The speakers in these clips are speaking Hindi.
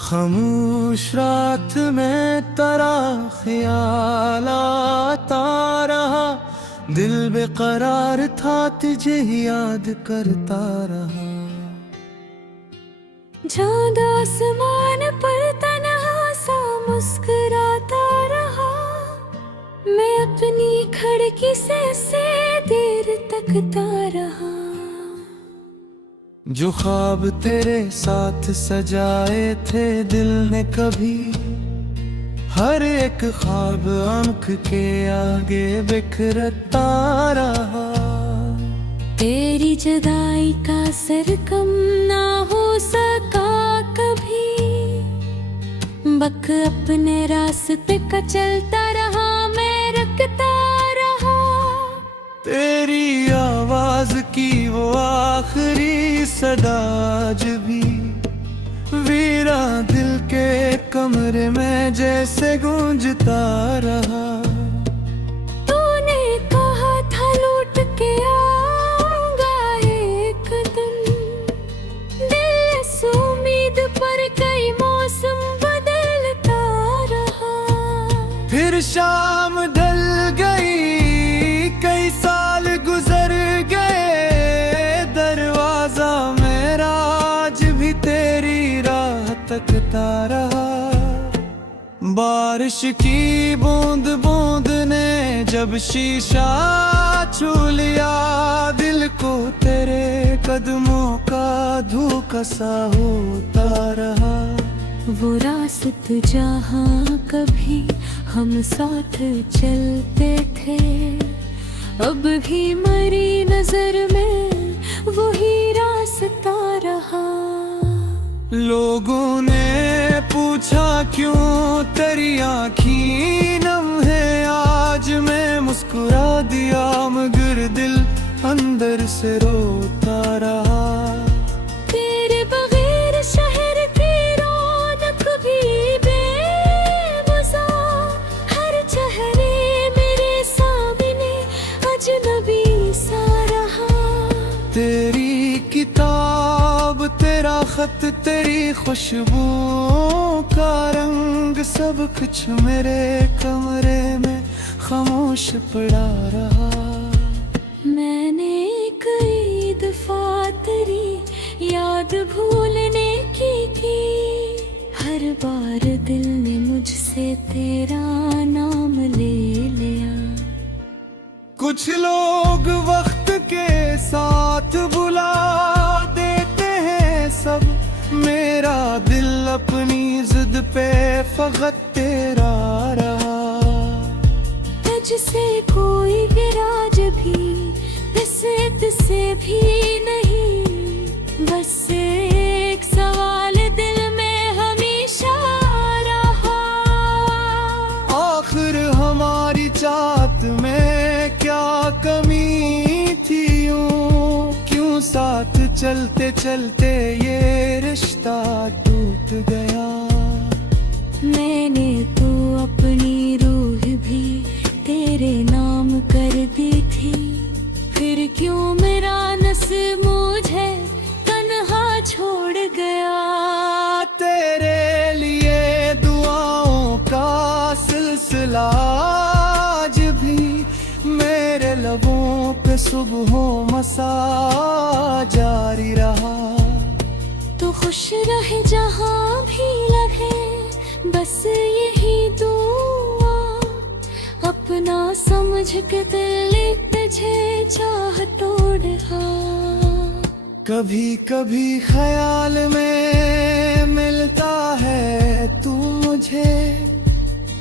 खामोश रात में तेरा ख्याल आता रहा, दिल बेकरार था तुझे याद करता रहा। चाँद आसमान पर तन्हा सा मुस्कुराता रहा, मैं अपनी खिड़की से देर तकता रहा। जो ख्वाब तेरे साथ सजाए थे दिल ने कभी, हर एक ख्वाब आंख के आगे बिखरता रहा। तेरी जुदाई का असर कम ना हो सका कभी, बक अपने रास्ते का चलता रहा, मैं रखता रहा। तेरी आवाज की वो आखिरी सदा आज भी वीरा दिल के कमरे में जैसे गूंजता रहा। तूने कहा था लौट के आऊंगा एक दिन, दिल इस उम्मीद पर कई मौसम बदलता रहा। फिर शाम ढल गई, कई साल गुजर गए, दरवाजा मेरा आज भी तेरी राह तकता रहा। बारिश की बूंद बूंद ने जब शीशा छू लिया, दिल को तेरे कदमों का धोखा सा होता रहा। वो रास्त जहाँ कभी हम साथ चलते थे, अब भी मरी नजर में वही रास्ता रहा। लोगों ने पूछा क्यों तेरी आँखीं नम है, आज मैं मुस्कुरा दिया मगर दिल अंदर से रोता रहा। तेरे बगैर शहर की रौनक भी बेमज़ा, हर चेहरे मेरे सामने अजनबी सा रहा। तेरी किताब, तेरा खत, तेरी खुशबू का रंग, सब कुछ मेरे कमरे में खामोश पड़ा रहा। मैंने कई दफा तेरी याद भूलने की, हर बार दिल ने मुझसे तेरा नाम ले लिया। कुछ लोग वक्त के साथ बुला देते हैं सब, मेरा दिल अपनी जिद पे फकत तेरा रहा। तुझसे कोई विराज भी बिस्मित से भी नहीं, बस एक सवाल दिल में हमेशा रहा। आखिर हमारी चाहत में क्या कमी थी, यूं क्यों साथ चलते चलते ये रिश्ता टूट गया। मैंने तो अपनी रूह भी तेरे नाम कर दी थी, फिर क्यों मेरा नसीब मुझे तन्हा छोड़ गया। तेरे लिए दुआओं का सिलसिला आज भी मेरे लबों पे सुबह मसा जारी रहा। तो खुश रहे जहाँ भी लगे, बस यही दुआ, अपना समझ के दिल तुझे चाह तोड़ा। कभी कभी ख्याल में मिलता है तू मुझे,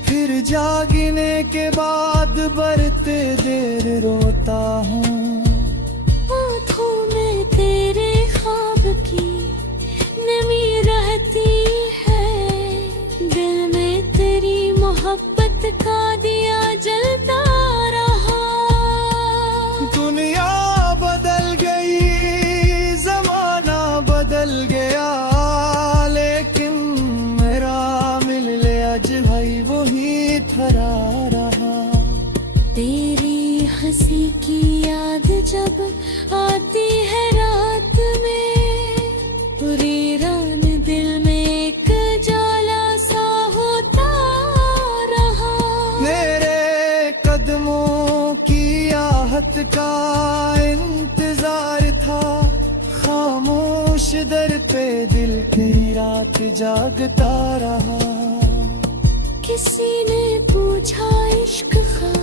फिर जागने के बाद बरते देर रोता हूँ। आँखों में तेरे ख्वाब की नमी रहती है, दिल में तेरी मोहब्बत का दिया जलता रहा। दुनिया बदल गई, जमाना बदल गया, लेकिन मेरा मिल लिया फर्श दर पे दिल की रात जागता रहा। किसी ने पूछा इश्क खा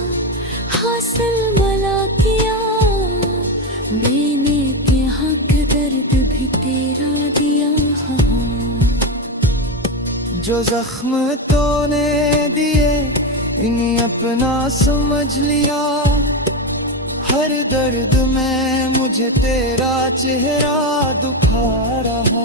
हासिल मला किया, मैंने यहाँ के दर्द भी तेरा दिया। जो जख्म तूने दिए इन्हीं अपना समझ लिया, हर दर्द में मुझे तेरा चेहरा दुखा रहा।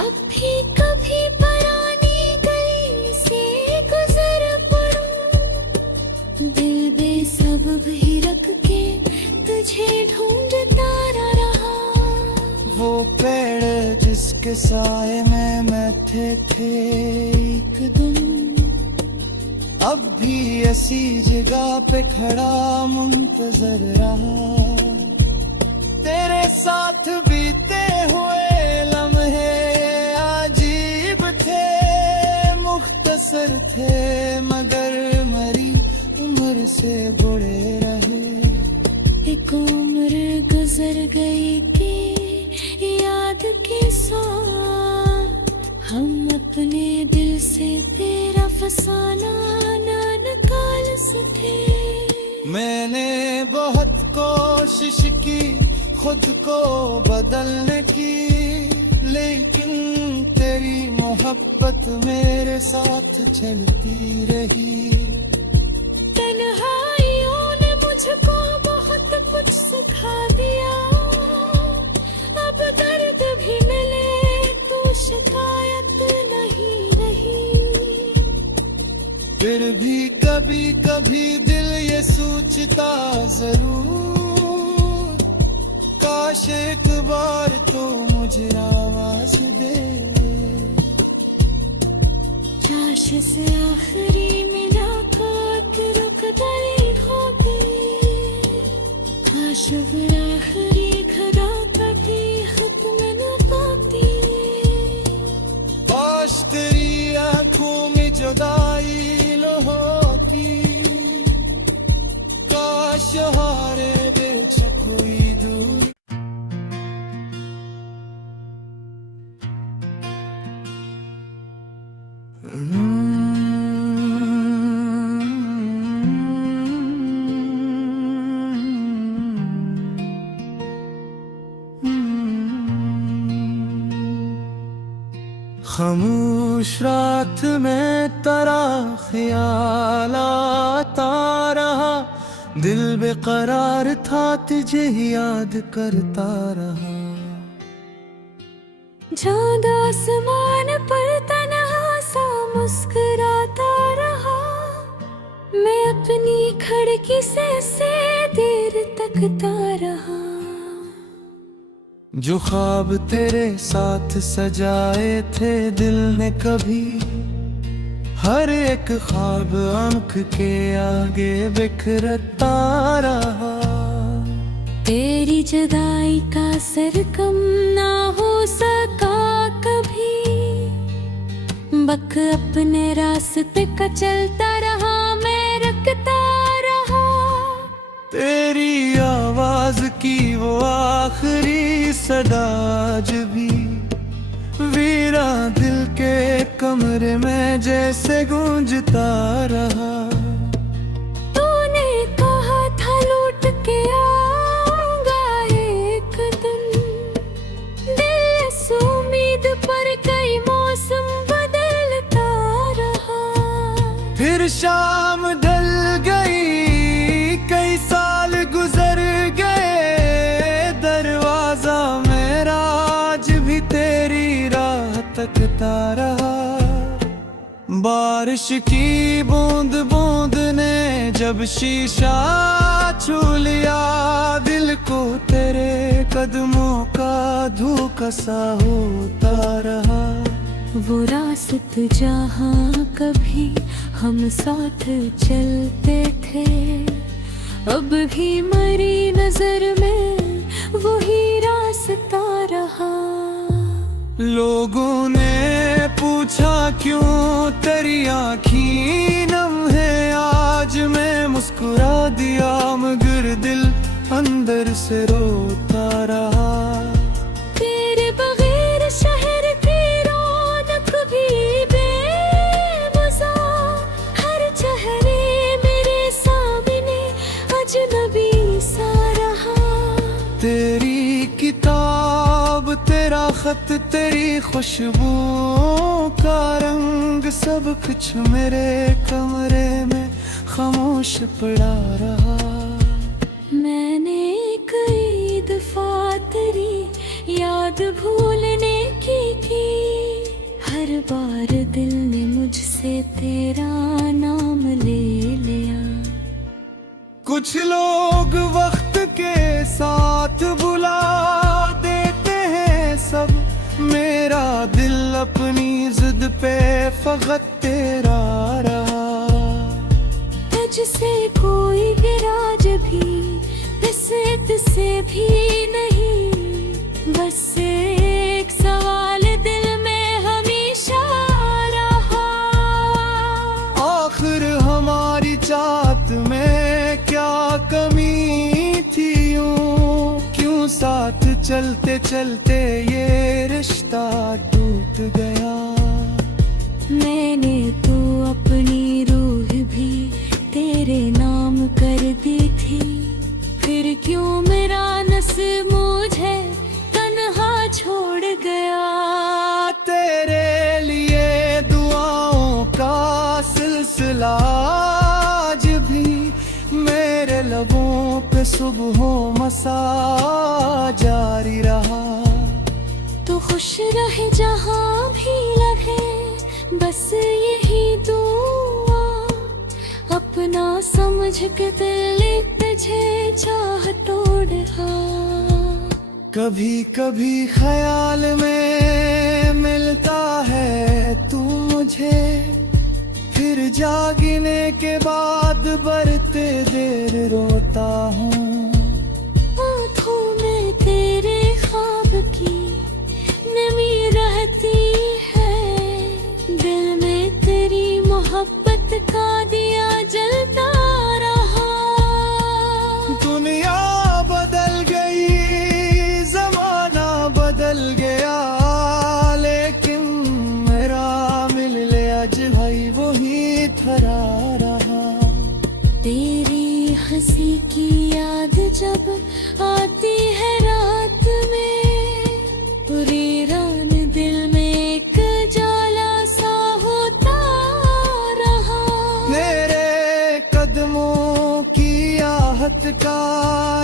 अब भी कभी पुरानी गली से गुजर पड़ूं, दिल बेसबब ही रख के तुझे ढूंढता रहा। वो पेड़ जिसके साए में मैं थे एक दिन, अब भी ऐसी जगह पे खड़ा मुंतजर रहा। तेरे साथ बीते हुए लम्हे अजीब थे, मुख्तसर थे मगर मरी उम्र से बुरे रहे। एक उम्र गुजर गई कि याद के साथ हम अपने दिल से तेरा फसाना ना निकाल सके। मैंने बहुत कोशिश की खुद को बदलने की, लेकिन तेरी मोहब्बत मेरे साथ चलती रही। तन्हाइयों ने मुझको बहुत कुछ सिखा दिया, अब दर्द भी मिले तो शिकायत नहीं रही। फिर भी कभी कभी दिल ये सोचता जरूर, काश एक बार तो मुझे आवाज दे। काश से आखिरी मुलाकात रुक गई होगी, काश फिर आखिरी खड़ा कटी खत्म न पाती। काश तेरी आंखों में जुदाई न होती, काश हारे बेशक हुई दूर। खामोश रात में तेरा ख्याल आता रहा, दिल बेकरार था तुझे याद करता रहा। चांद आसमान पर तन्हा सा मुस्कुराता रहा, मैं अपनी खिड़की से देर तकता रहा। जो ख्वाब तेरे साथ सजाए थे दिल ने कभी, हर एक ख्वाब आंख के आगे बिखरता रहा। तेरी जुदाई का असर कम ना हो सका कभी, बक अपने रास्ते का चलता रहा, मैं रुकता रहा। तेरी आवाज की वो आखिरी सदा आज भी वीरा दिल के कमरे में जैसे गूंजता रहा। तूने कहा था लौट के आऊंगा एक दिन, दिल इस उम्मीद पर कई मौसम बदलता रहा। फिर शाम ढल गई, कई साल गुजर गए, दरवाजा मेरा आज भी तेरी राह तकता रहा। बारिश की बूंद बूंद ने जब शीशा छू लिया, दिल को तेरे कदमों का धोखा सा होता रहा। वो रास्ते जहाँ कभी हम साथ चलते थे, अब भी मरी नजर में वही रास्ता रहा। लोगों ने पूछा क्यों तेरी आँखी नम है, आज मैं मुस्कुरा दिया मगर दिल अंदर से रोता रहा। किताब, तेरा खत, तेरी खुशबू का रंग, सब कुछ मेरे कमरे में खामोश पड़ा रहा। मैंने कई दफा तेरी याद भूलने की, हर बार दिल ने मुझसे तेरा नाम ले लिया। कुछ लोग वक्त के साथ भुला देते हैं सब, मेरा दिल अपनी जिद पे फकत तेरा रहा। तुझसे कोई विराज भी बिस्मित से भी नहीं, बस एक सवाल दिल में हमेशा रहा। आखिर हमारी चाहत में क्या कमी थी, यूं क्यों साथ चलते चलते ये रिश्ता टूट गया। मैंने तो अपनी रूह भी तेरे नाम कर दी थी, फिर क्यों मेरा नसीब मुझे तन्हा छोड़ गया। तेरे लिए दुआओं का सिलसिला आज भी मेरे लबों पे सुबह मसा जारी रहा। तो खुश रहे जहाँ भी लगे, बस यही दुआ, अपना समझ के दिल तुझे चाह तोड़ा। कभी कभी ख्याल में मिलता है तू मुझे, फिर जागने के बाद बरते देर रोता हूँ। आँखों में तेरे ख्वाब की नमी रहती है, दिल में तेरी मोहब्बत का दिया जलता रहा। दुनिया बदल गई, जमाना बदल गया, लेकिन मेरा मिले आज भाई वही खरा रहा। तेरी हंसी की याद जब आती है रात में, पूरी रात दिल में एक जाला सा होता रहा। मेरे कदमों की आहट का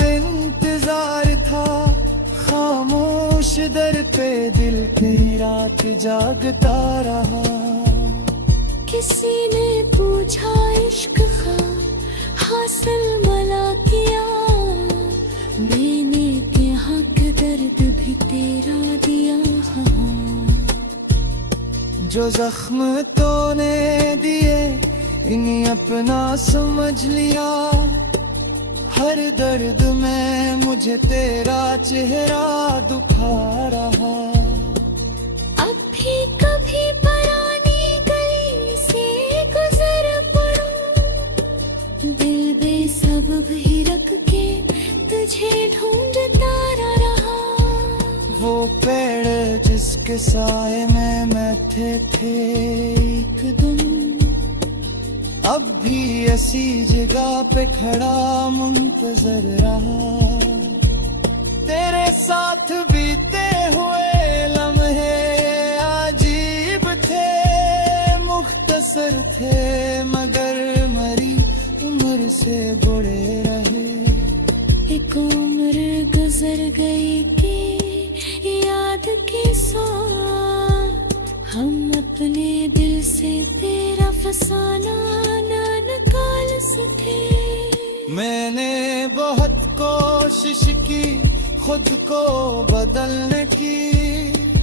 इंतजार था, खामोश दर पे दिल की रात जागता रहा। किसी ने पूछा इश्क का हासिल मला किया, मैंने के हक दर्द भी तेरा दिया। जो जख्म तूने दिए इन्हीं अपना समझ लिया, हर दर्द में मुझे तेरा चेहरा दुखा रहा। अब भी कभी पुरानी गली से गुजर पड़ूं, दिल बेसब्ब ही रख के तुझे ढूंढता रहा। वो पेड़ जिसके साए में बैठे थे एक दिन, अब भी ऐसी जगह पे खड़ा मुंतजर रहा। तेरे साथ बीते हुए लम्हे अजीब थे, मुख्तसर थे मगर मरी उम्र से बुरे रहे। एक उम्र गुजर गई कि याद के साथ हम अपने दिल से तेरा फसाना ना निकाल सके। मैंने बहुत कोशिश की खुद को बदलने की,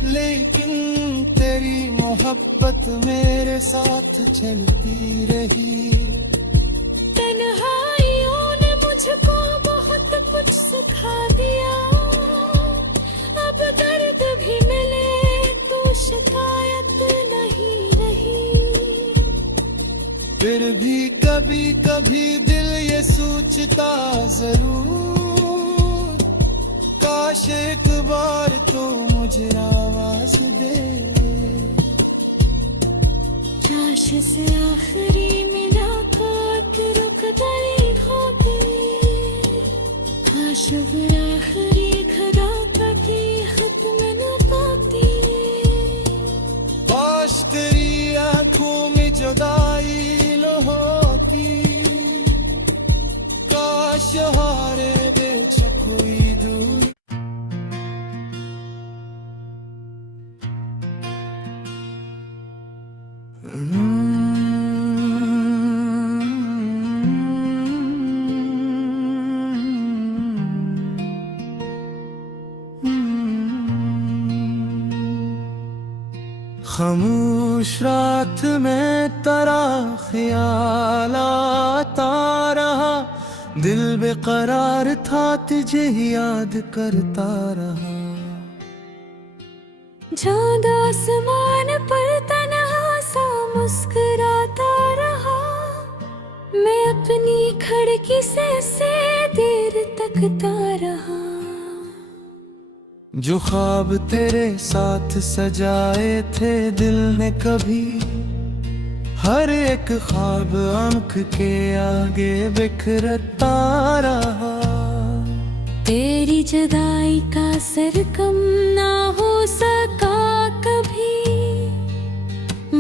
लेकिन तेरी मोहब्बत मेरे साथ चलती रही। तन्हाइयों ने मुझको बहुत कुछ सिखा दिया, अब दर्द भी मिले तो शिकायत नहीं रही। फिर भी कभी कभी दिल ये सोचता जरूर, काश एक बार तो मुझे आवाज दे। काश से आखिरी मुलाकात रुक गई होगी, काश वो आखिरी खड़ा खामोश रात में तेरा ख्याल आता रहा, दिल बेकरार था तुझे याद करता रहा। चाँद आसमान पर तन्हा सा मुस्कुराता रहा, मैं अपनी खिड़की से देर तकता रहा। जो ख्वाब तेरे साथ सजाए थे दिल ने कभी, हर एक ख्वाब आंख के आगे बिखरता रहा। तेरी जुदाई का असर कम ना हो सका कभी,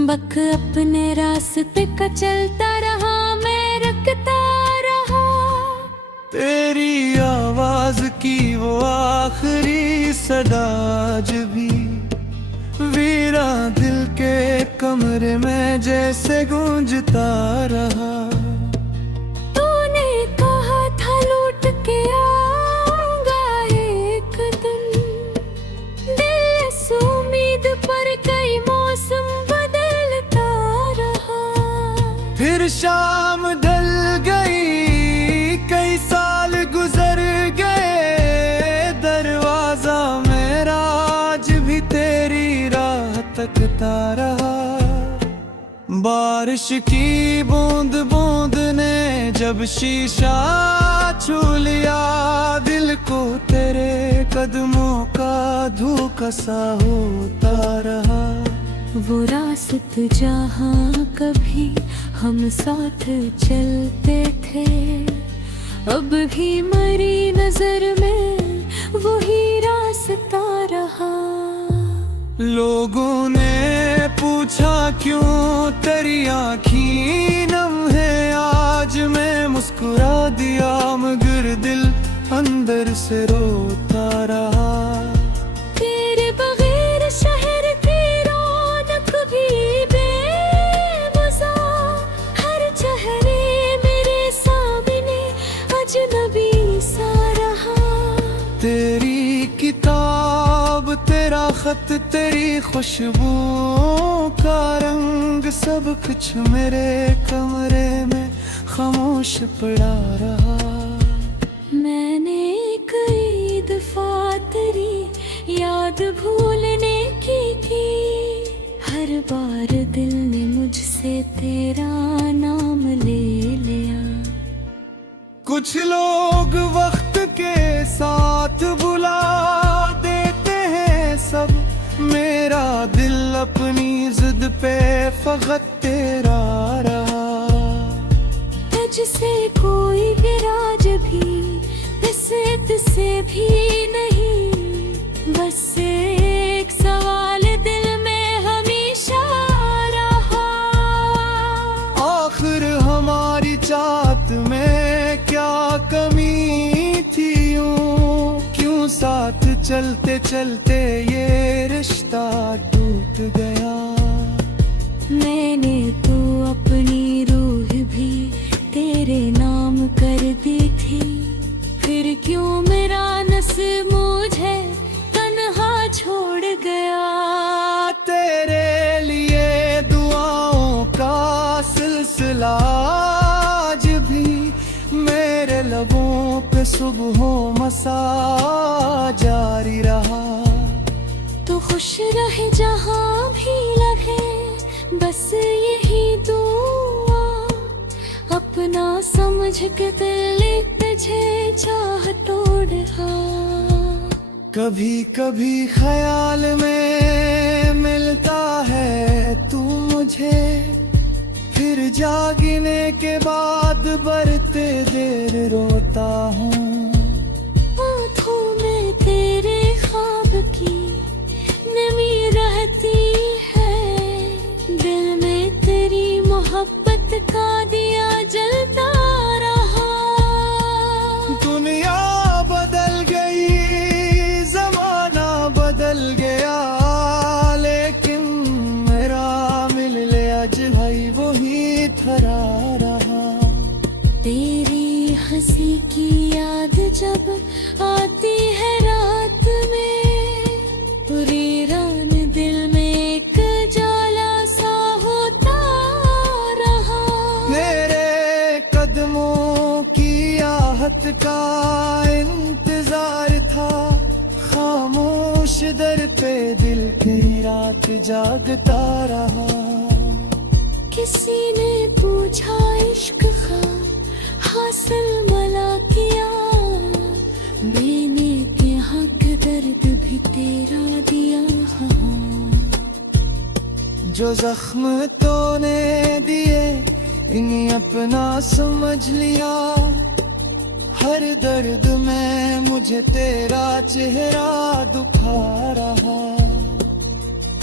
बक अपने रास्ते का चलता रहा, मैं रखता रहा। तेरी आवाज की वो आखिरी सदा आज भी वीरा दिल के कमरे में जैसे गूंजता रहा। तूने कहा था लौट के आऊंगा एक दिन, दिल इस उम्मीद पर कई मौसम बदलता रहा। फिर शाम ढल गई, कई साल गुजर गए, दरवाजा मेरा आज भी तेरी राह तकता रहा। बारिश की बूंद बूंद ने जब शीशा छू लिया, दिल को तेरे कदमों का धोखा सा होता रहा। वो रास्त जहाँ कभी हम साथ चलते थे, अब भी मरी नजर में वही रास्ता रहा। लोगों ने पूछा क्यों तेरी आँखी नम है, आज मैं मुस्कुरा दिया मगर दिल अंदर से रोता रहा। तेरे बगैर शहर की रौनक भी बेमज़ा, हर चेहरे मेरे सामने अजनबी सा रहा। तेरी किताब, तेरा खत, तेरी खुशबू का रंग, सब कुछ मेरे कमरे में खामोश पड़ा रहा। मैंने कई दफा तेरी याद भूलने की, हर बार दिल ने मुझसे तेरा नाम ले लिया। कुछ लोग वक्त के साथ बुला देते हैं सब, मेरा दिल अपनी जिद पे फकत तेरा रहा। तुझसे कोई विराज भी नसीब से भी नहीं, बस एक सवाल दिल में हमेशा रहा। आखिर हमारी चाहत में क्या कमी थी, यूं क्यों साथ चलते चलते ये रिश्ता टूट गया। मैंने तो अपनी रूह भी तेरे नाम कर दी थी, फिर क्यों मेरा नसीब मुझे तन्हा छोड़ गया। तेरे लिए दुआओं का सिलसिला आज भी मेरे लबों पे सुबह मसा जारी रहा। तो खुश रहे जहाँ भी लगे, बस यही दुआ, अपना समझ के दिल तुझे चाह तोड़ा। कभी कभी ख्याल में मिलता है तू मुझे, फिर जागने के बाद बरते देर रोता हूँ। आँखों में तेरे ख्वाब की नमी रहती है, दिल में तेरी मोहब्बत का दिया जलता रहा। दुनिया बदल गई, जमाना बदल गया, लेकिन मेरा मिल लिया दर पे दिल की रात जागता रहा। किसी ने पूछा इश्क का हासिल मला किया, मैंने यहाँ के दर्द भी तेरा दिया। जो जख्म तूने दिए इन्हीं अपना समझ लिया, हर दर्द में मुझे तेरा चेहरा दुखा रहा।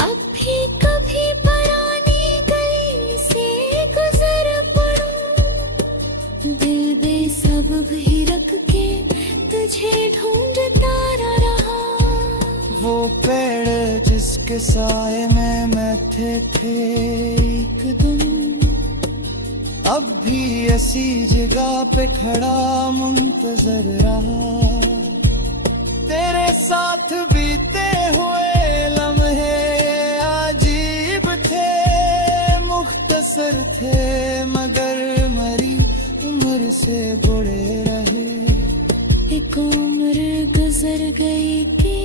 अब भी कभी पुरानी गली से गुजर पड़ूं, दिल बेसबब ही रख के तुझे ढूंढता रहा। वो पेड़ जिसके साए में मैं थे एक दिन, अब भी ऐसी जगह पे खड़ा मुंतजर रहा। तेरे साथ बीते हुए लम्हे अजीब थे, मुख्तसर थे मगर मरी उम्र से बुरे रहे। एक उम्र गुजर गई कि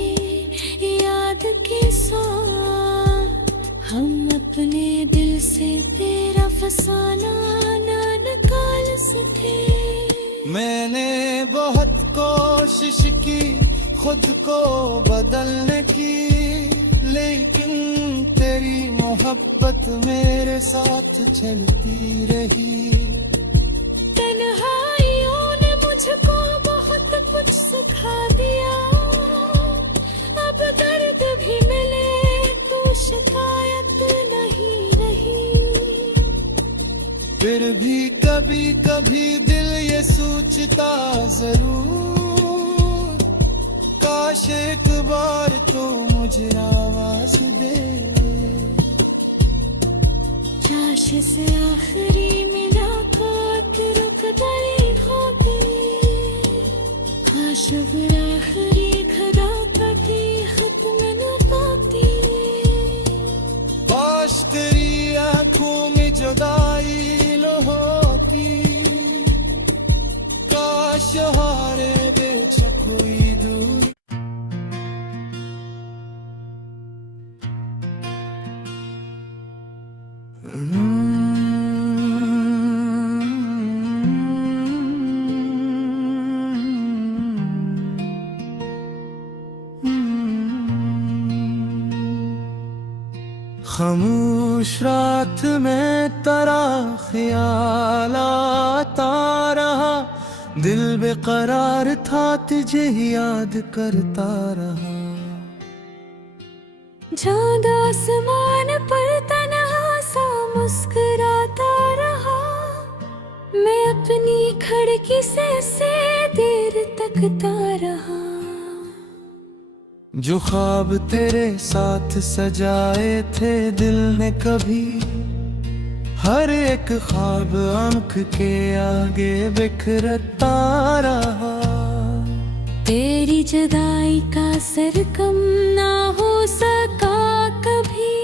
याद के साथ हम अपने दिल से तेरा फसाना ना निकाल सके। मैंने बहुत कोशिश की खुद को बदलने की, लेकिन तेरी मोहब्बत मेरे साथ चलती रही। तन्हाइयों ने मुझको बहुत कुछ सिखा दिया, अब दर्द भी मिले तो शिकायत नहीं रही। फिर भी कभी कभी दिल ये सोचता जरूर, काश एक बार तो मुझे आवाज दे। काश से आखिरी मुलाकात रुक गई होती, काश फिर आखिरी खड़ा पाती खत्म न पाती। काश तेरी आंखों में जुदाई न होती, काश हारे बेच कोई दूर। खामोश रात में तेरा ख्याल आता रहा, दिल बेकरार था तुझे याद करता रहा। चाँद आसमान पर तन्हा सा मुस्कुराता रहा, मैं अपनी खिड़की से देर तकता रहा। जो ख्वाब तेरे साथ सजाए थे दिल ने कभी, हर एक ख्वाब आंख के आगे बिखरता रहा। तेरी जुदाई का असर कम ना हो सका कभी,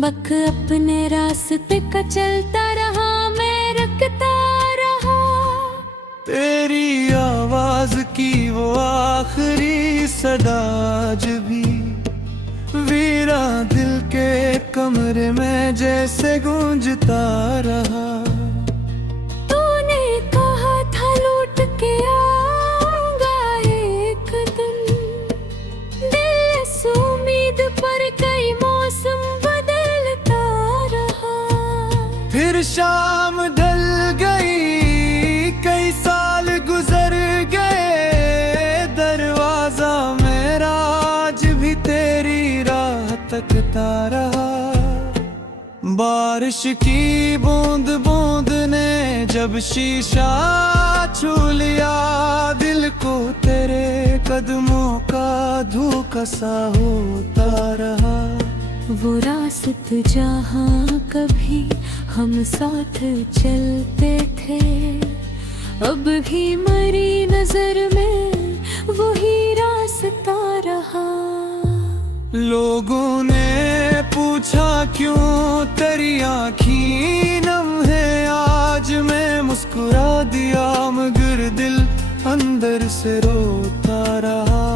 बक अपने रास्ते का चलता रहा, मैं रुकता रहा। तेरी आवाज की वो आखिरी सदा आज भी वीरा दिल के कमरे में जैसे गूंजता रहा। तूने कहा था लौट के आऊंगा एक दिन, दिल इस उम्मीद पर कई मौसम बदलता रहा। फिर शाम ढल गई, कई साल गुजर गए, दरवाजा मेरा आज भी तेरी राह तकता रहा। बारिश की बूंद बूंद ने जब शीशा छू लिया, दिल को तेरे कदमों का धोखा सा होता रहा। वो रास्त जहाँ कभी हम साथ चलते थे, अब भी मरी नजर में वही रास्ता रहा। लोगों ने पूछा क्यों तेरी आँखें नम है, आज मैं मुस्कुरा दिया मगर दिल अंदर से रोता रहा।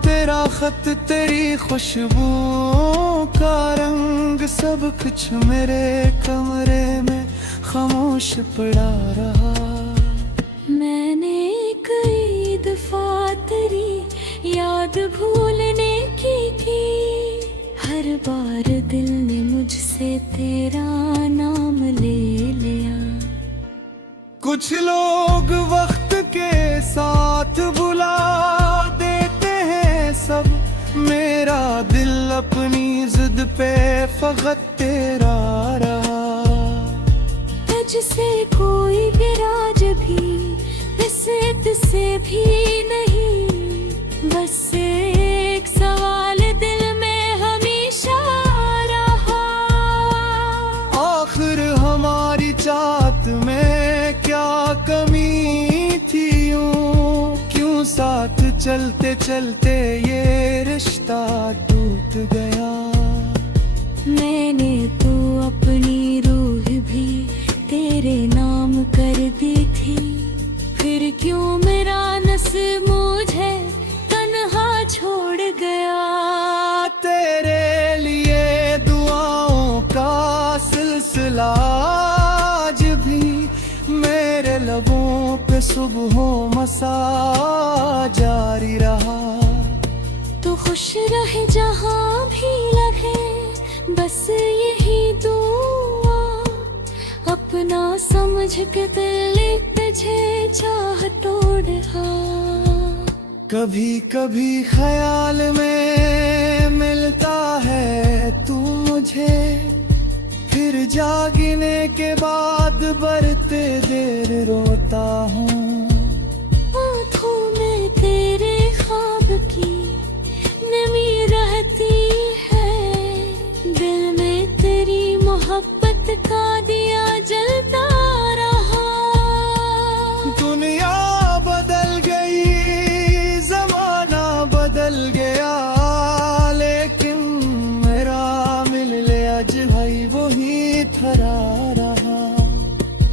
तेरा खत, तेरी खुशबुओं का रंग, सब कुछ मेरे कमरे में खामोश पड़ा रहा। मैंने कई दफा तेरी याद भूलने की थी, हर बार दिल ने मुझसे तेरा नाम ले लिया। कुछ लोग वक्त के साथ भुला देते हैं सब, मेरा दिल अपनी जिद पे फकत तेरा रहा। तुझसे कोई विराज भी, बिस्मित से भी नहीं, बस एक सवाल दिल में हमेशा रहा। आखिर हमारी चाहत में क्या कमी थी, क्यों साथ चलते चलते ये रिश्ता टूट गया। मैंने तो अपनी रूह भी तेरे नाम कर दी थी, फिर क्यों मेरा नसीब मुझे तन्हा छोड़ गया। तेरे लिए दुआओं का सिलसिला आज भी मेरे लबों पे सुबहों मसा जारी रहा। तो खुश रहे जहाँ भी लगे, बस यही दुआ, अपना समझ के दिल तुझे चाह तोड़ा। कभी कभी ख्याल में मिलता है तू मुझे, फिर जागने के बाद बरते देर रोता हूँ। आँखों में तेरे ख्वाब की नमी रहती है, दिल में तेरी मोहब्बत का दिया जलता रहा। दुनिया बदल गई, जमाना बदल गया, लेकिन मेरा मिलने आज भाई वही खरा रहा।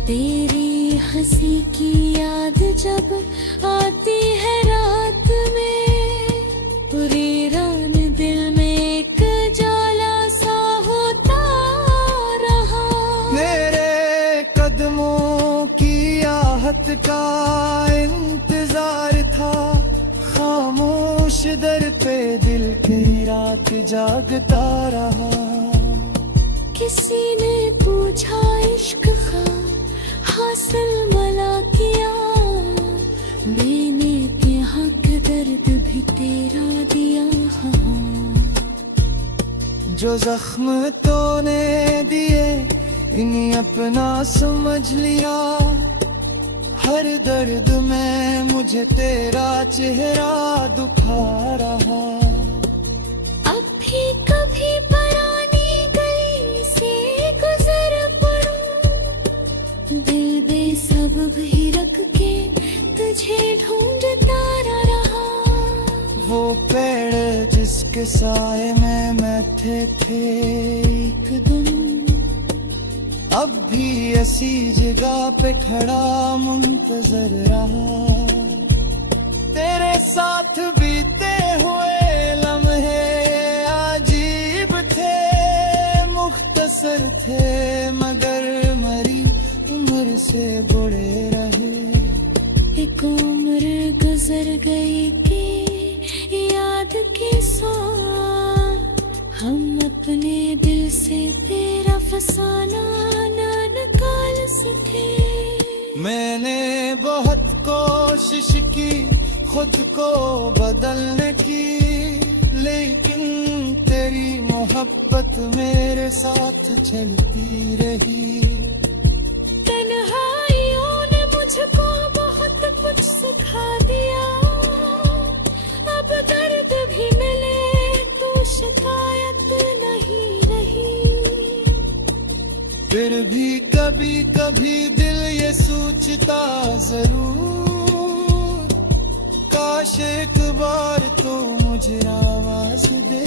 तेरी हंसी की याद जब आती है रात में, पूरी रात दिल में एक जाला सा होता रहा। मेरे कदमों की आहट का इंतजार था, खामोश दर पे दिल की रात जागता रहा। किसी ने पूछा इश्क का हासिल मला किया, मैंने यहाँ के दर्द भी तेरा दिया। जो जख्म तूने दिए इन्हीं अपना समझ लिया, हर दर्द में मुझे तेरा चेहरा दुखा रहा। अब भी कभी पुरानी गली से गुजर पड़ूं, दिल बेसब्ब ही रख के तुझे ढूंढता रहा। वो पेड़ जिसके साए में मैं थे एक दिन, अब भी ऐसी जगह पे खड़ा मुंतजर रहा। तेरे साथ बीते हुए लम्हे अजीब थे, मुख्तसर थे मगर मरी उम्र से बुरे रहे। एक उम्र गुजर गई कि याद के साथ, हम अपने दिल से तेरा फसाना ना निकाल सके। मैंने बहुत कोशिश की खुद को बदलने की, लेकिन तेरी मोहब्बत मेरे साथ चलती रही। तन्हाइयों ने मुझको बहुत कुछ सिखा दिया, अब दर्द भी मिले तो शिकायत नहीं रही। फिर भी कभी कभी दिल ये सोचता जरूर, काश एक बार तो मुझे आवाज दे।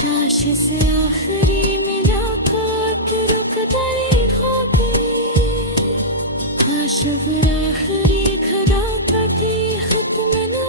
काश से आखिरी मुलाकात रुक गई होगी, काश फिर आखिरी खड़ा करती खत्म न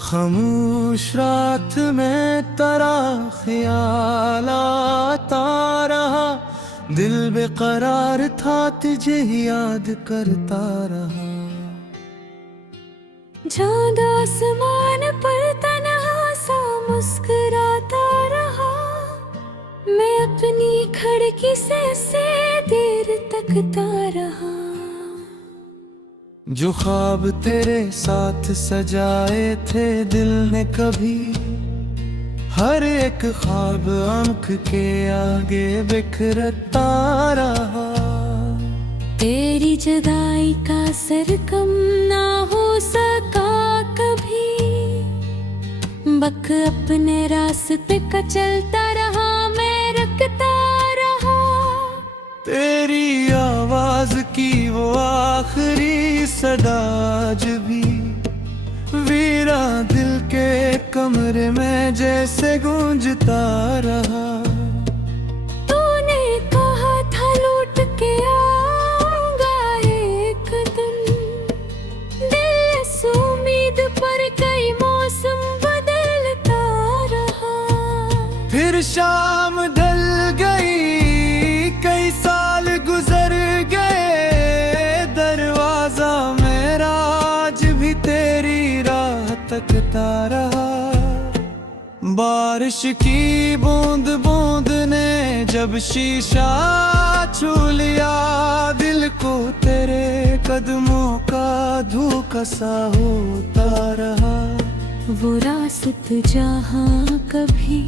खामोश रात में तेरा ख्याल आता रहा, दिल बेकरार था तुझे याद करता रहा। चांद आसमान पर तन्हा सा मुस्कुराता रहा, मैं अपनी खिड़की से देर तकता रहा। जो ख्वाब तेरे साथ सजाए थे दिल ने कभी, हर एक ख्वाब आंख के आगे बिखरता रहा। तेरी जुदाई का असर कम ना हो सका कभी, बक अपने रास्ते का चलता रहा, मैं रुकता रहा। तेरी आवाज की वो आखिरी सदा आज भी वीरा दिल के कमरे में जैसे गूंजता रहा। तूने कहा था लौट के आऊंगा एक दिन, दिल इस उम्मीद पर कई मौसम बदलता रहा। फिर शाम ढल गई, कई साल गुजर गए, दरवाजा मेरा आज भी तेरी राह तकता रहा। बारिश की बूंद बूंद ने जब शीशा छू लिया, दिल को तेरे कदमों का धोखा सा होता रहा। वो रास्त जहाँ कभी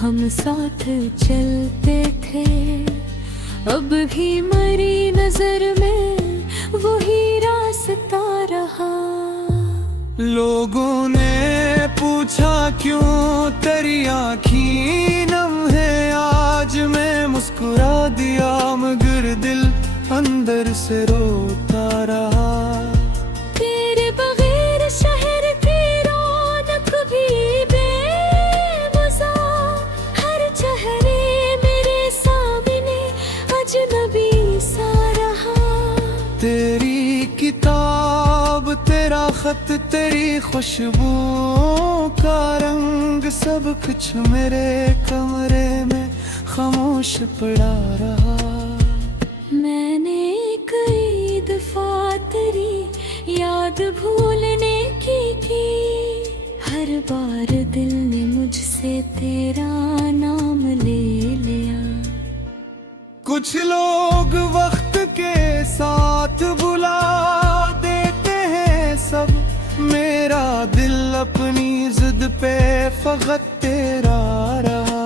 हम साथ चलते थे, अब भी मरी नजर में वही रास्ता रहा। लोगों ने पूछा क्यों तेरी आँखीं नम है, आज मैं मुस्कुरा दिया मगर दिल अंदर से रोता रहा। तेरे बगैर शहर की रौनक भी बेमज़ा, हर चेहरे मेरे सामने अजनबी सा रहा। तेरी किताब, तेरा खत, तेरी खुशबू का रंग, सब कुछ मेरे कमरे में खामोश पड़ा रहा। मैंने कई दफा तेरी याद भूलने की, हर बार दिल ने मुझसे तेरा नाम ले लिया। कुछ लोग वक्त के साथ बुला देते हैं सब, मेरा दिल अपनी जिद पे फकत तेरा रहा।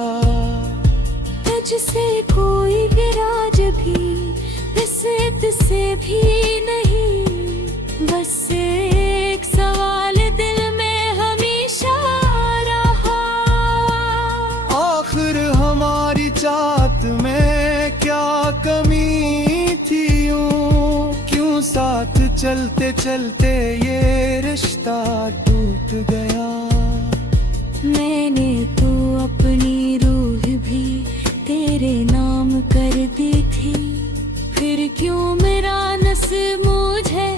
तुझसे कोई विराज भी बिस्मित से भी नहीं, बस एक सवाल दिल में हमेशा रहा। आखिर हमारी चाहत में क्या कमी थी, यूं क्यों साथ चलते चलते ये रिश्ता टूट गया। मैंने तो अपनी रूह भी तेरे नाम कर दी थी, फिर क्यों मेरा नसीब मुझे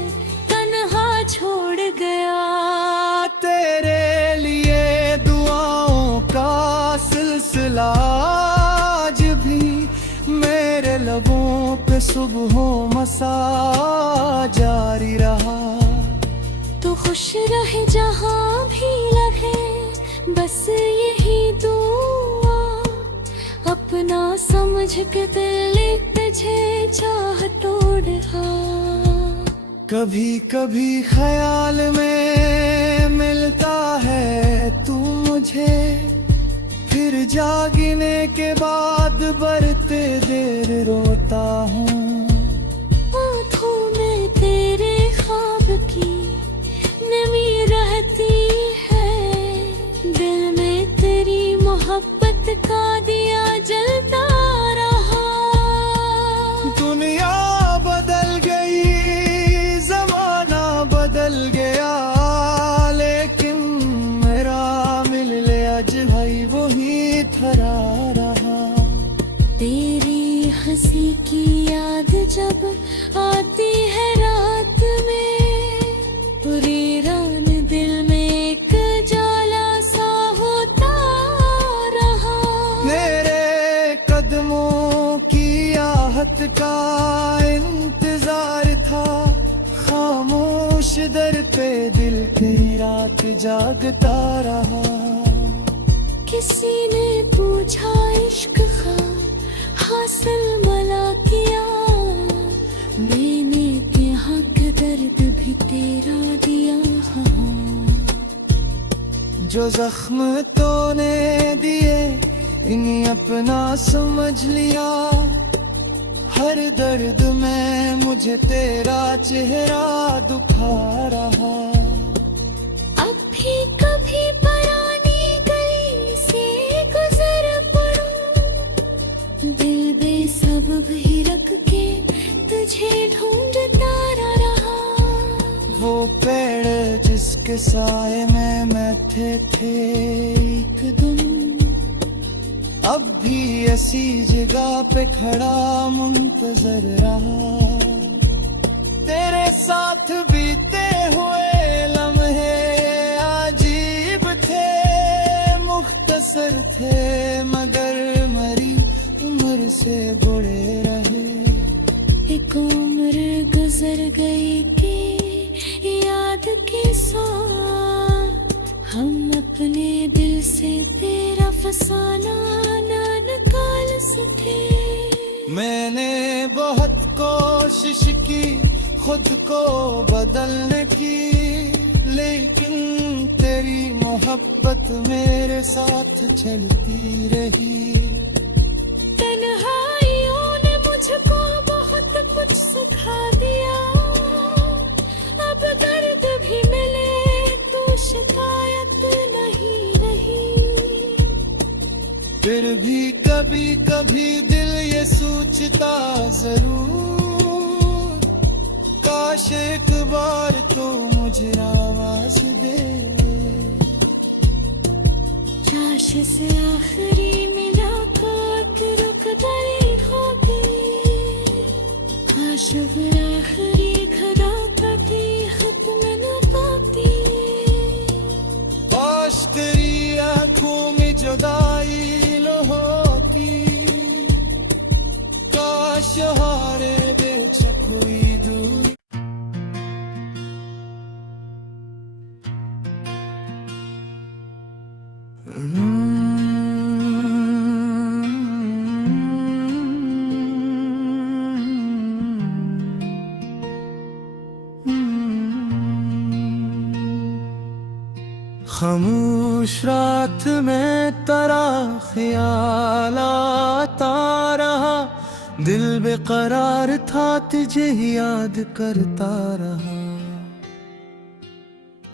तन्हा छोड़ गया। तेरे लिए दुआओं का सिलसिला आज भी मेरे लबों पे सुबह मसा जारी रहा। तो खुश रहे जहाँ भी लगे, बस यही दुआ, अपना समझ के दिल तुझे चाह तोड़ा। कभी कभी ख्याल में मिलता है तू मुझे, फिर जागने के बाद बरते देर रोता हूँ। आँखों में तेरे ख्वाब की नमी रहती है, दिल में तेरी मोहब्बत का दिया जलता रहा। दुनिया बदल गई, जमाना बदल गया, लेकिन मेरा मिल लिया दर पे दिल कई रात जागता रहा। किसी ने पूछा इश्क खा हासिल मला किया, मैंने यहाँ के दर्द भी तेरा दिया। जो जख्म तूने दिए इन्हीं अपना समझ लिया, हर दर्द में मुझे तेरा चेहरा दुखा रहा। अब भी कभी पुरानी गली से गुजर पड़ूं, दिल बेसब्ब ही रख के तुझे ढूंढता रहा। वो पेड़ जिसके साए में मैं थे एकदम, अब भी ऐसी जगह पे खड़ा मुंतजर रहा। तेरे साथ बीते हुए लम्हे अजीब थे, मुख्तसर थे मगर मरी उम्र से बुरे रहे। एक उम्र गुजर गई कि याद के साथ हम अपने दिल से तेरा फसाना ना निकाल सके। मैंने बहुत कोशिश की खुद को बदलने की, लेकिन तेरी मोहब्बत मेरे साथ चलती रही। तन्हाइयों ने मुझको बहुत कुछ सिखा दिया, अब दर्द भी मिले तो शिकायत नहीं रही। फिर भी कभी कभी दिल ये सोचता जरूर, काश एक बार तो मुझे आवाज दे। काश से आखिरी मुलाकात रुक गई होगी, काश फिर आखिरी खुदा की खत्म न पाती। काश तेरी आंखों में जुदाई लो होती, काश हारे बेशक हुई दूर। खामोश रात में तेरा ख्याल आता रहा, दिल बेकरार था तुझे याद करता रहा।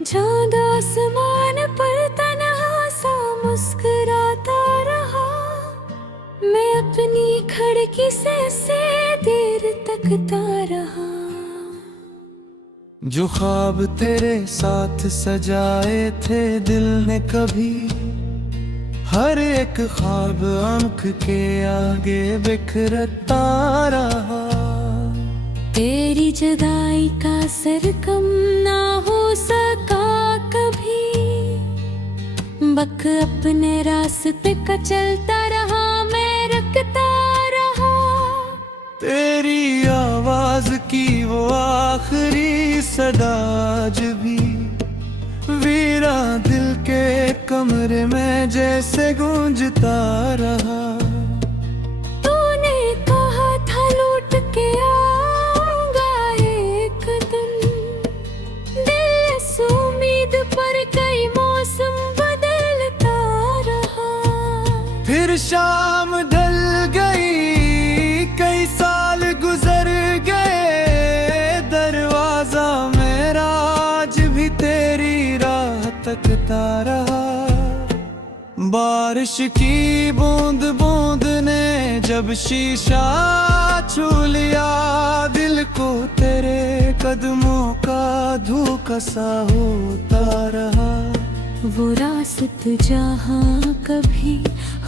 चांद आसमान पर तन्हा सा मुस्कुराता रहा, मैं अपनी खिड़की से देर तकता रहा। जो ख्वाब तेरे साथ सजाए थे दिल ने कभी, हर एक ख्वाब आंख के आगे बिखरता रहा। तेरी जुदाई का असर कम ना हो सका कभी, बक अपने रास्ते का चलता रहा, मैं रखता रहा। तेरी आवाज की वो आखिरी सदा आज भी वीरा दिल के कमरे में जैसे गूंजता रहा। तूने कहा था लौट के आऊंगा एक दिन, दिल इस उम्मीद पर कई मौसम बदलता रहा। फिर शाम ढल गई, कई साल गुजर गए, दरवाजा मेरा आज भी तेरी राह तकता रहा। बारिश की बूंद बूंद ने जब शीशा छू लिया, दिल को तेरे कदमों का धोखा सा होता रहा। वो रास्त जहाँ कभी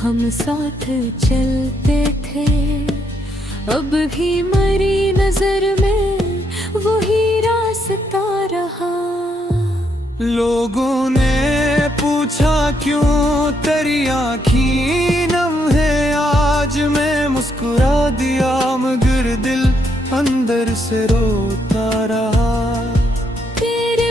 हम साथ चलते थे, अब भी मरी नजर में वही रास्ता रहा। लोगों ने पूछा क्यों तेरी आँखी नम है, आज मैं मुस्कुरा दिया मगर दिल अंदर से रोता रहा। तेरे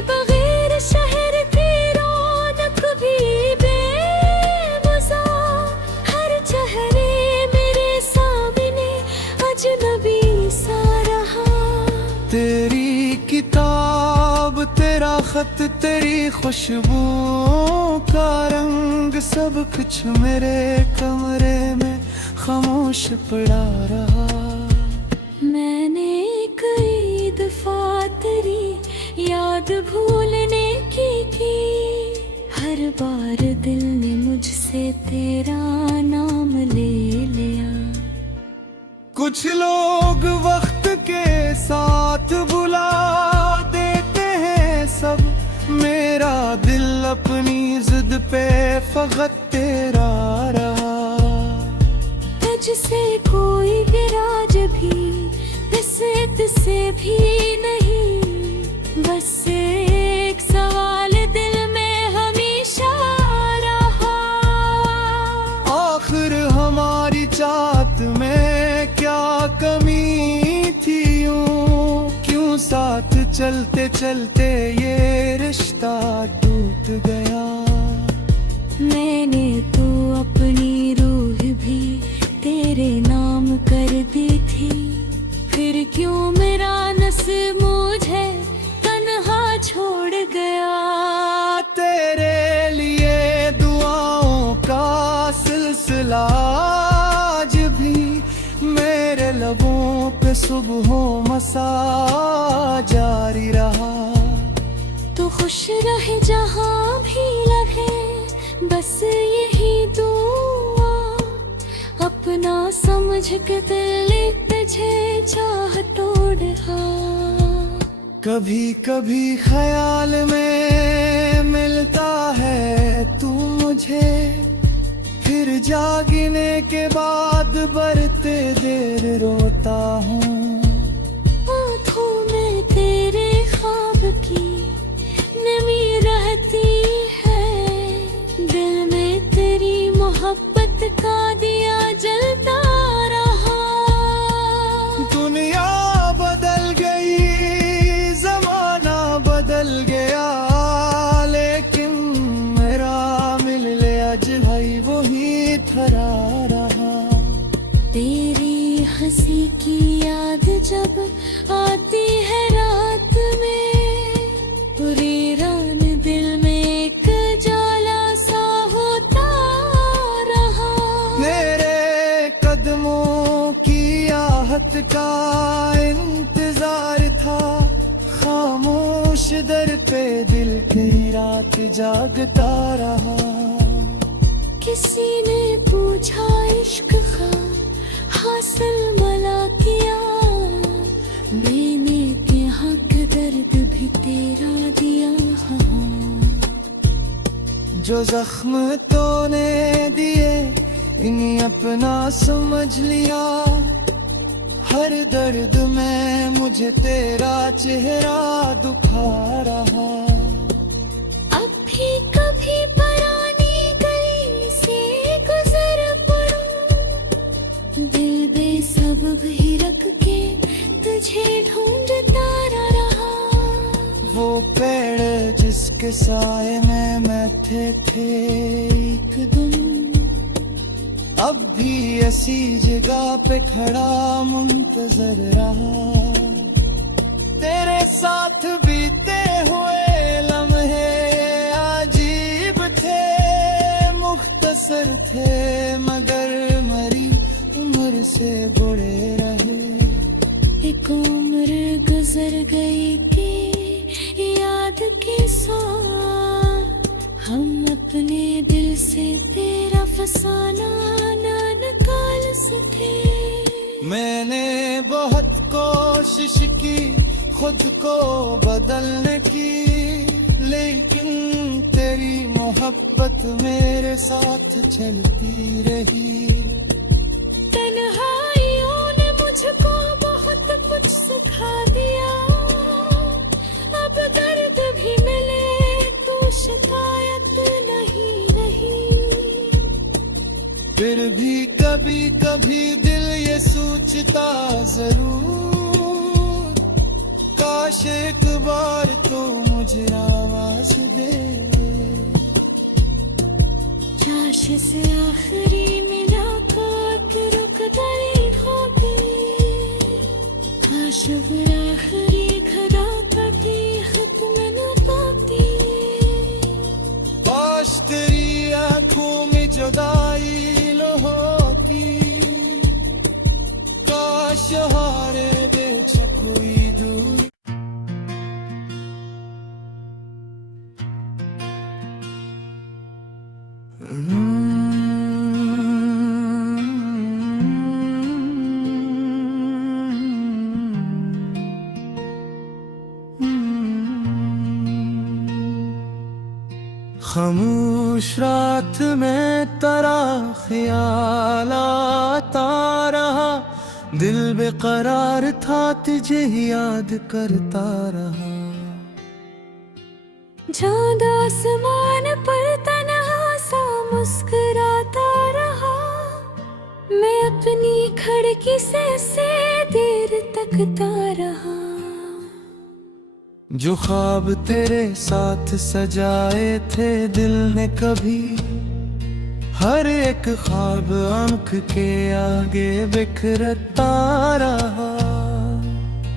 खत तेरी खुशबुओं का रंग सब कुछ मेरे कमरे में खामोश पड़ा रहा। मैंने कई दफा तेरी याद भूलने की हर बार दिल ने मुझसे तेरा नाम ले लिया। कुछ लोग वक्त के साथ भुला देते हैं सब, मेरा दिल अपनी जिद पे फकत तेरा रहा। तुझसे कोई विराज भी बिस्मित से भी नहीं, बस एक सवाल दिल में हमेशा रहा। आखिर हमारी चाहत में क्या कमी थी, यूं क्यों साथ चलते चलते ये रिश्ता टूट गया। मैंने तो अपनी रूह भी तेरे नाम कर दी थी, फिर क्यों मेरा नसीब मुझे तन्हा छोड़ गया। तेरे लिए दुआओं का सिलसिला आज भी मेरे लबों पे सुबह मसा जारी रहा। तो खुश रहे जहाँ भी लगे, बस यही दुआ, अपना समझ के दिल तुझे चाह तोड़ा। कभी कभी ख्याल में मिलता है तू मुझे, फिर जागने के बाद बरते देर रोता हूँ। आँखों में तेरे ख्वाब की नमी रहती है, दिल में तेरी मोहब्बत का दिया जलता रहा। दुनिया बदल गई, जमाना बदल गया, लेकिन मेरा मिले अज भाई वही थरा रहा। तेरी हंसी की याद जब आती है रात में, पूरी रात दिल में एक जाला सा होता रहा। मेरे कदमों की आहट का इंतजार था, खामोश दर पे दिल की रात जागता रहा। किसी ने पूछा इश्क का हासिल मला किया, मैंने यहाँ का दर्द भी तेरा दिया। जो जख्म तूने दिए इन्हीं अपना समझ लिया, हर दर्द में मुझे तेरा चेहरा दुखा रहा। अब भी कभी पुरानी गली से गुजर पड़ूं, दिल बेसबब ही रख के तुझे ढूंढता रहा। वो पेड़ जिसके साए में बैठे थे एक दिन, अब भी ऐसी जगह पे खड़ा मुंतजर रहा। तेरे साथ बीते हुए लम्हे अजीब थे, मुख्तसर थे मगर मरी उम्र से बुरे रहे। एक उम्र गुजर गई कि याद के साथ हम अपने दिल से तेरा फसाना ना निकाल सके। मैंने बहुत कोशिश की खुद को बदलने की, लेकिन तेरी मोहब्बत मेरे साथ चलती रही। तन्हाइयों ने मुझको बहुत कुछ सिखा दिया, अब दर्द भी मिले तो शिकायत नहीं रही। फिर भी कभी कभी दिल ये सोचता जरूर, काश एक बार तो मुझे आवाज दे। काश से आखिरी मुलाकात रुक गई होती, काश वो आखिरी खदा का भी खत्म न पाती। जुदाई लो होती, काश हारे दे कोई दूर। खामोश रात में तेरा ख्याल आता रहा, दिल बेकरार था तुझे याद करता रहा। चाँद आसमान पर तन्हा सा मुस्कुराता रहा, मैं अपनी खिड़की से देर तकता रहा। जो ख्वाब तेरे साथ सजाए थे दिल ने कभी, हर एक ख्वाब आंख के आगे बिखरता रहा।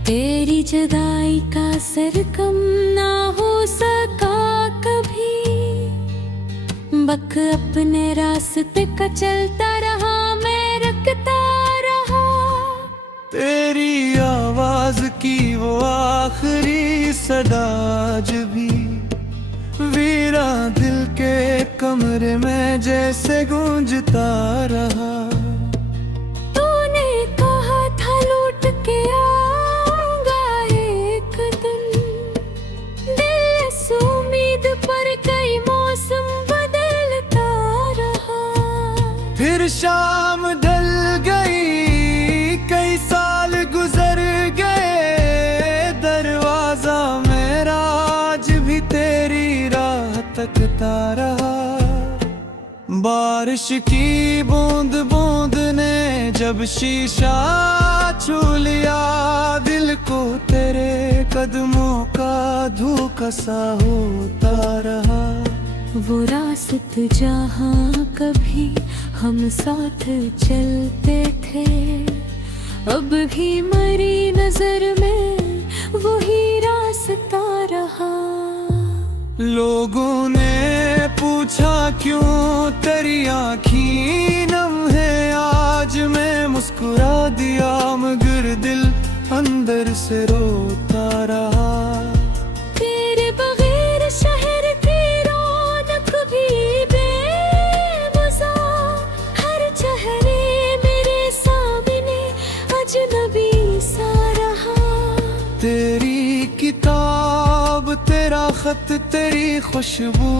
तेरी जुदाई का असर कम ना हो सका कभी, बक अपने रास्ते का चलता रहा, मैं रखता रहा। तेरी आवाज की वो आखिरी सदा आज भी वीरा दिल के कमरे में जैसे गूंजता रहा। तूने कहा था लौट के आऊंगा एक दिन, दिल से उम्मीद पर कई मौसम बदलता रहा। फिर शाम ढल गई, कई साल गुजर गए, दरवाजा मेरा आज भी तेरी राह तकता रहा। बारिश की बूंद बूंद ने जब शीशा छू लिया, दिल को तेरे कदमों का धोखा सा होता रहा। वो रास्त जहाँ कभी हम साथ चलते थे, अब भी मरी नजर में वही रास्ता रहा। लोगों ने पूछा क्यों तेरी आँखी नम है, आज मैं मुस्कुरा दिया मगर दिल अंदर से रोता रहा। तेरे बगैर शहर की रौनक भी बेमज़ा, हर चेहरे मेरे सामने अजनबी सा रहा। तेरी किताब, तेरा खत, तेरी खुशबू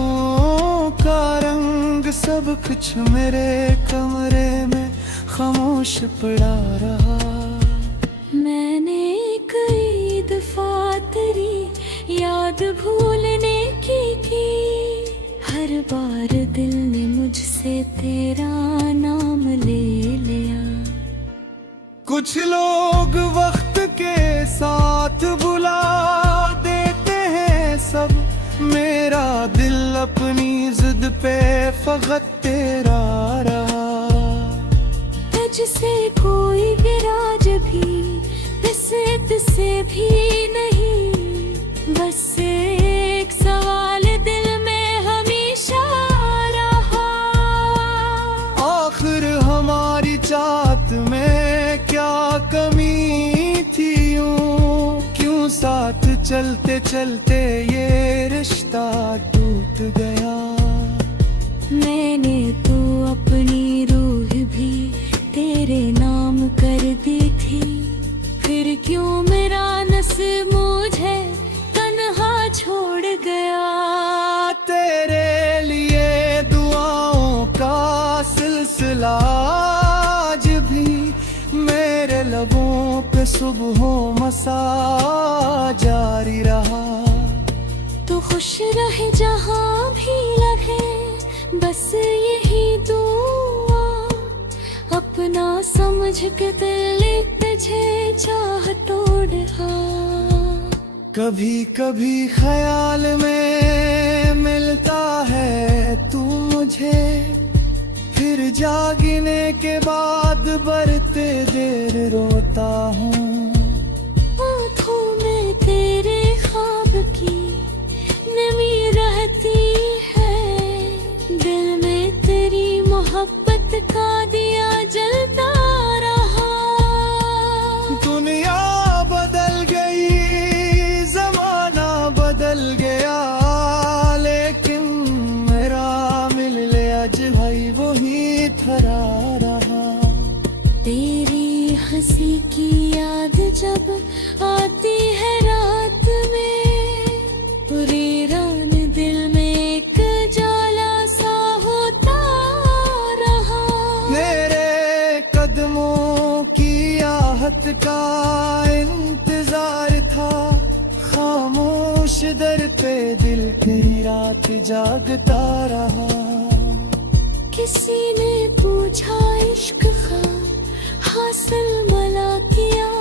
का रंग, सब कुछ मेरे कमरे में खामोश पड़ा रहा। मैंने कई दफा तेरी याद भूलने की, हर बार दिल ने मुझसे तेरा नाम ले लिया। कुछ लोग वक्त के साथ बुला देते हैं सब, मेरा दिल अपनी जिद पे फकत तेरा रहा। तुझसे कोई विराज भी नसीब से भी नहीं, बस एक सवाल दिल में हमेशा रहा। आखिर हमारी चाहत में क्या कमी थी, यूं क्यों साथ चलते चलते ये रिश्ता टूट गया। मैंने तो अपनी रूह भी तेरे नाम कर दी थी, फिर क्यों मेरा नसीब मुझे तन्हा छोड़ गया। तेरे लिए दुआओं का सिलसिला आज भी मेरे लबों पे सुबह मसा जारी रहा। तो खुश रहे जहाँ भी लगे, बस यही दुआ, अपना समझ के दिल तुझे चाह तोड़ा। कभी कभी ख्याल में मिलता है तू मुझे, फिर जागने के बाद बरते देर रोता हूँ। आँखों में तेरे ख्वाब की नमी रहती है, दिल में तेरी मोहब्बत का दिया जलता रहा। दुनिया बदल गई, जमाना बदल गया, लेकिन मेरा मिले आज भाई वही खरा रहा। तेरी हंसी की याद जब आती है रात में, पूरी रात दिल में एक जाला सा होता रहा। मेरे कदमों की आहट का इंतजार था, खामोश दर पे दिल की रात जागता रहा। किसी ने पूछा इश्क हासिल मला किया,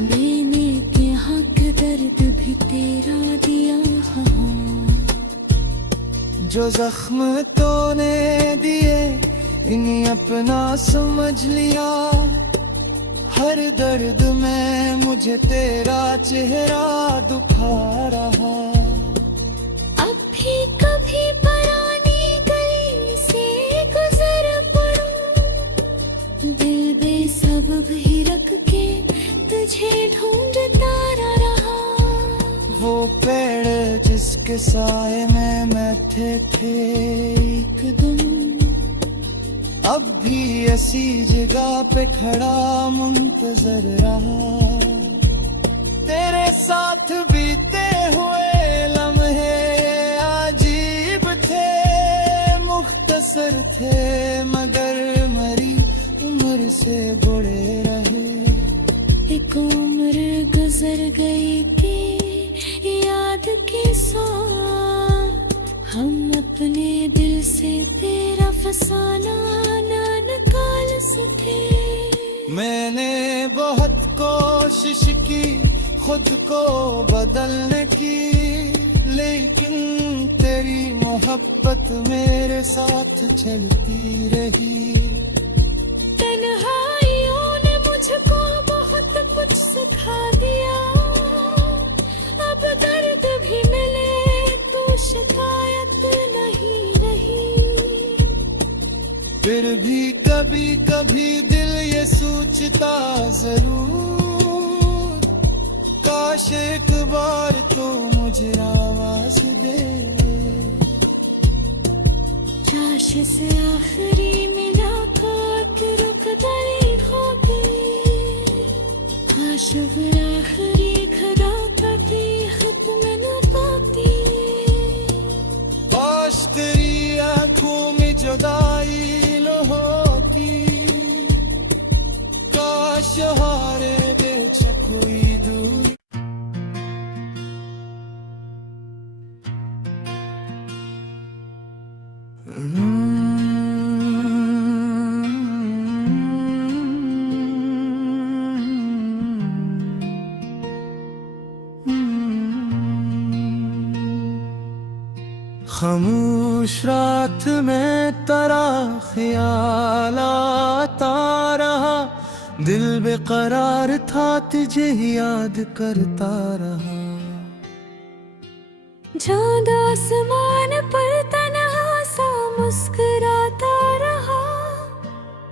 मैंने यहाँ के दर्द भी तेरा दिया। जो जख्म तूने दिए इन्हीं अपना समझ लिया, हर दर्द में मुझे तेरा चेहरा दुखा रहा। अब भी कभी पुरानी गली से गुजर पड़ूं, दिल बेसब्ब ही रख के तुझे ढूंढता रहा। वो पेड़ जिसके साए में मैं थे एक दिन, अब भी ऐसी जगह पे खड़ा मुंतजर रहा। तेरे साथ बीते हुए लम्हे अजीब थे, मुख्तसर थे मगर मेरी उम्र से बड़े रहे। एक उम्र गुजर गई कि याद के साथ हम अपने दिल से तेरा फसाना ना निकाल सके। मैंने बहुत कोशिश की खुद को बदलने की, लेकिन तेरी मोहब्बत मेरे साथ चलती रही। तन्हाइयों ने मुझको बहुत कुछ सिखा दिया, अब दर्द भी मिले तो शिकायत नहीं रही। फिर भी कभी कभी दिल ये सोचता जरूर, काश एक बार तो मुझे आवाज दे। काश से आखिरी मुलाकात रुक गई होगी, काश फिर आखिरी खदा कभी खत्म न पाती। काश तेरी आंखों में जुदाई न होती, काश हारे बेशक कोई दूर। खामोश रात में तेरा ख्याल आता रहा, दिल बेकरार था तुझे याद करता रहा। चाँद आसमान पर तन्हा सा मुस्कुराता रहा,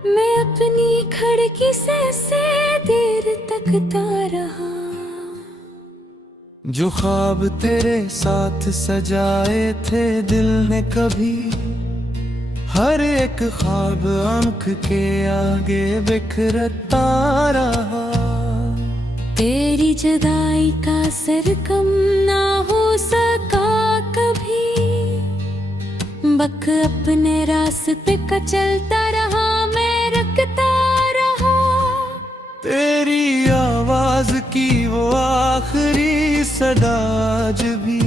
मैं अपनी खिड़की से देर तकता रहा। जो ख्वाब तेरे साथ सजाए थे दिल ने कभी, हर एक ख्वाब आंख के आगे बिखरता रहा। तेरी जुदाई का असर कम ना हो सका कभी, बक अपने रास्ते का चलता रहा, मैं रखता रहा। तेरी आवाज की वो आखिरी सदा आज भी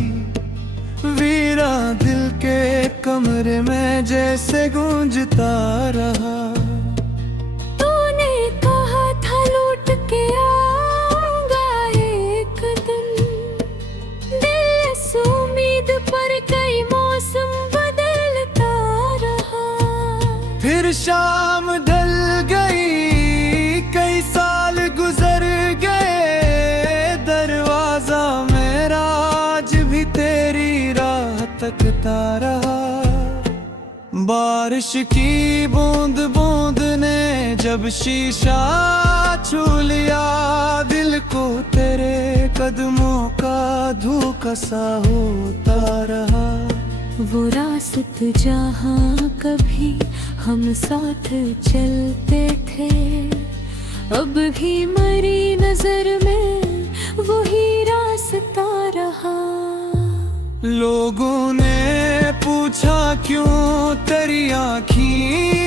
वीरा दिल के कमरे में जैसे गूंजता रहा। तूने कहा था लौट के आऊंगा एक दिन, दिल इस उम्मीद पर कई मौसम बदलता रहा। फिर शाम ढल गई, कई साल गुजर गए, दरवाजा मेरा आज भी तेरी राह तकता रहा। बारिश की बूंद बूंद ने जब शीशा छू लिया, दिल को तेरे कदमों का धोखा सा होता रहा। वो रास्त जहाँ कभी हम साथ चलते थे, अब भी मरी नजर में वही रास्ता रहा। लोगों ने पूछा क्यों तेरी आँखें